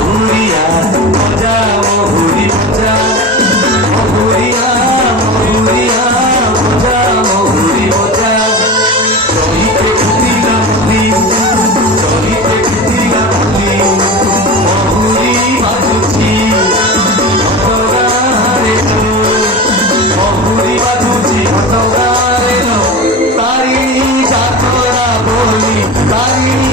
মহুরিয়া মজা মহুরি মজা মহুরিয়া মহুরিয়া মজা মহুরি মজা চলিতে খুদিলা খুদি চলিতে খুদিলা খুদি মহুরি বাজুছি ঘটগারে মহুরি বাজুছি ঘটগারে তারি যাতরা বলি তারি